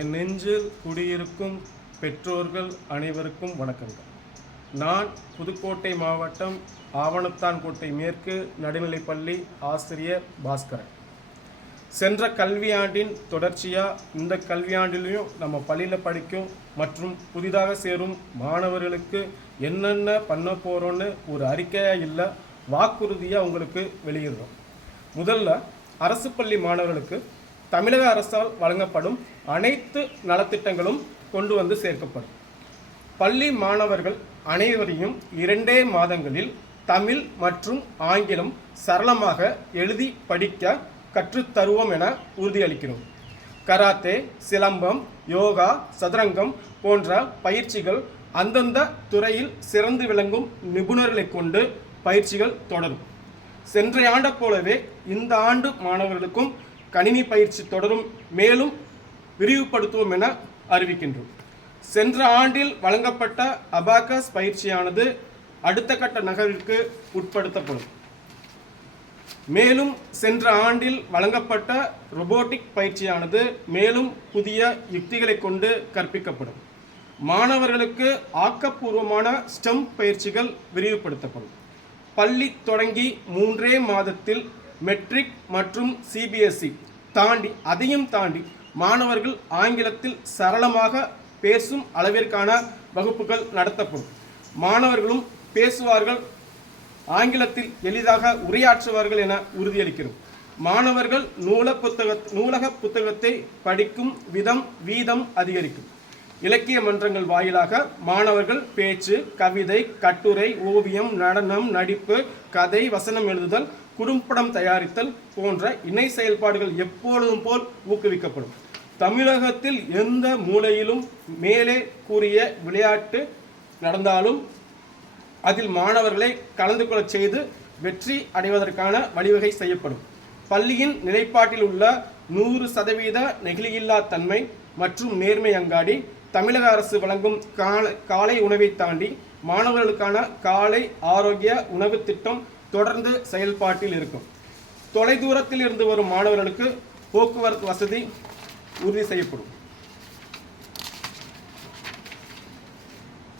என் நெஞ்சில் குடியிருக்கும் பெற்றோர்கள் அனைவருக்கும் வணக்கங்கள். நான் புதுக்கோட்டை மாவட்டம் ஆவணத்தான்கோட்டை மேற்கு நடுநிலைப்பள்ளி ஆசிரியர் பாஸ்கரன். சென்ற கல்வியாண்டின் தொடர்ச்சியாக இந்த கல்வியாண்டிலையும் நம்ம பள்ளியில் படிக்கும் மற்றும் புதிதாக சேரும் மாணவர்களுக்கு என்னென்ன பண்ண போகிறோன்னு ஒரு அறிக்கையாக இல்லை, வாக்குறுதியாக உங்களுக்கு வெளியிடுறோம். முதல்ல அரசு பள்ளி மாணவர்களுக்கு தமிழக அரசால் வழங்கப்படும் அனைத்து நலத்திட்டங்களும் கொண்டு வந்து சேர்க்கப்படும். பள்ளி மாணவர்கள் அனைவரையும் 2 மாதங்களில் தமிழ் மற்றும் ஆங்கிலம் சரளமாக எழுதி படிக்க கற்றுத்தருவோம் என உறுதியளிக்கிறோம். கராத்தே, சிலம்பம், யோகா, சதுரங்கம் போன்ற பயிற்சிகள் அந்தந்த துறையில் சிறந்து விளங்கும் நிபுணர்களை கொண்டு பயிற்சிகள் தொடரும். சென்ற ஆண்டை போலவே இந்த ஆண்டு மாணவர்களுக்கும் கணினி பயிற்சி தொடரும், மேலும் விரிவுபடுத்துவோம் என அறிவிக்கின்றோம். சென்ற ஆண்டில் வழங்கப்பட்ட அபாகஸ் பயிற்சியானது அடுத்த கட்ட நகர்விற்கு உட்படுத்தப்படும். மேலும் சென்ற ஆண்டில் வழங்கப்பட்ட ரொபோட்டிக் பயிற்சியானது மேலும் புதிய யுக்திகளை கொண்டு கற்பிக்கப்படும். மாணவர்களுக்கு ஆக்கப்பூர்வமான ஸ்டெம் பயிற்சிகள் விரிவுபடுத்தப்படும். பள்ளி தொடங்கி 3 மாதத்தில் மெட்ரிக் மற்றும் சிபிஎஸ்இ அதையும் தாண்டி மாணவர்கள் ஆங்கிலத்தில் சரளமாக பேசும் அளவிற்கான வகுப்புகள் நடத்தப்படும். மாணவர்களும் பேசுவார்கள், ஆங்கிலத்தில் எளிதாக உரையாற்றுவார்கள் என உறுதியளிக்கிறோம். மாணவர்கள் நூலக புத்தகத்தை படிக்கும் வீதம் அதிகரிக்கும். இலக்கிய மன்றங்கள் வாயிலாக மாணவர்கள் பேச்சு, கவிதை, கட்டுரை, ஓவியம், நடனம், நடிப்பு, கதை, வசனம் எழுதுதல், குறும்படம் தயாரித்தல் போன்ற இணை செயல்பாடுகள் எப்பொழுதும் போல் ஊக்குவிக்கப்படும். தமிழகத்தில் எந்த மூலையிலும் மேலே கூறிய விளையாட்டு நடந்தாலும் அதில் மாணவர்களை கலந்து கொள்ள செய்து வெற்றி அடைவதற்கான வழிவகை செய்யப்படும். பள்ளியின் நிலைப்பாட்டில் உள்ள 100% நெகிழியில்லா தன்மை மற்றும் நேர்மை அங்காடி, தமிழக அரசு வழங்கும் காலை உணவை தாண்டி மாணவர்களுக்கான காலை ஆரோக்கிய உணவு திட்டம் தொடர்ந்து செயல்பாட்டில் இருக்கும். தொலைதூரத்தில் இருந்து வரும் மாணவர்களுக்கு போக்குவரத்து வசதி உறுதி செய்யப்படும்.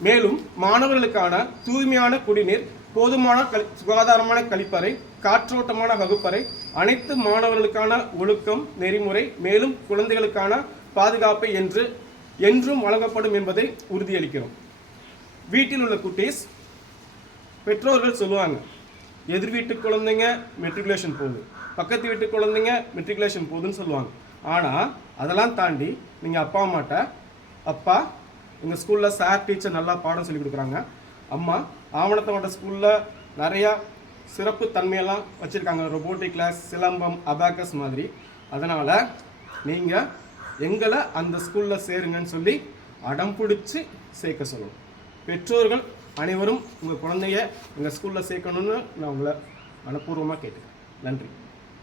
மேலும் மாணவர்களுக்கான தூய்மையான குடிநீர், போதுமான சுகாதாரமான கழிப்பறை, காற்றோட்டமான வகுப்பறை, அனைத்து மாணவர்களுக்கான ஒழுக்கம், நெறிமுறை, மேலும் குழந்தைகளுக்கான பாதுகாப்பு என்றும் வழங்கப்படும் என்பதை உறுதியளிக்கிறோம். வீட்டில் உள்ள குட்டீஸ் பெற்றோர்கள் சொல்லுவாங்க, எதிர் வீட்டு குழந்தைங்க மெட்ரிகுலேஷன் போகுது, பக்கத்து வீட்டு குழந்தைங்க மெட்ரிகுலேஷன் போகுதுன்னு சொல்லுவாங்க. ஆனால் அதெல்லாம் தாண்டி நீங்கள் அப்பா அம்மாட்ட, அப்பா எங்கள் ஸ்கூலில் சார் டீச்சர் நல்லா பாடம் சொல்லி கொடுக்குறாங்க, அம்மா ஆவணத்தோட ஸ்கூலில் நிறையா சிறப்பு தன்மையெல்லாம் வச்சுருக்காங்க, ரொபோட்டிக் கிளாஸ், சிலம்பம், அபாகஸ் மாதிரி, அதனால் நீங்கள் எங்களை அந்த ஸ்கூலில் சேருங்கன்னு சொல்லி அடம் பிடிச்சி சேர்க்க சொல்லணும். பெற்றோர்கள் அனைவரும் உங்கள் குழந்தைய எங்கள் ஸ்கூலில் சேர்க்கணும்னு நான் உங்களை மனப்பூர்வமாக கேட்டுக்கிறேன். நன்றி.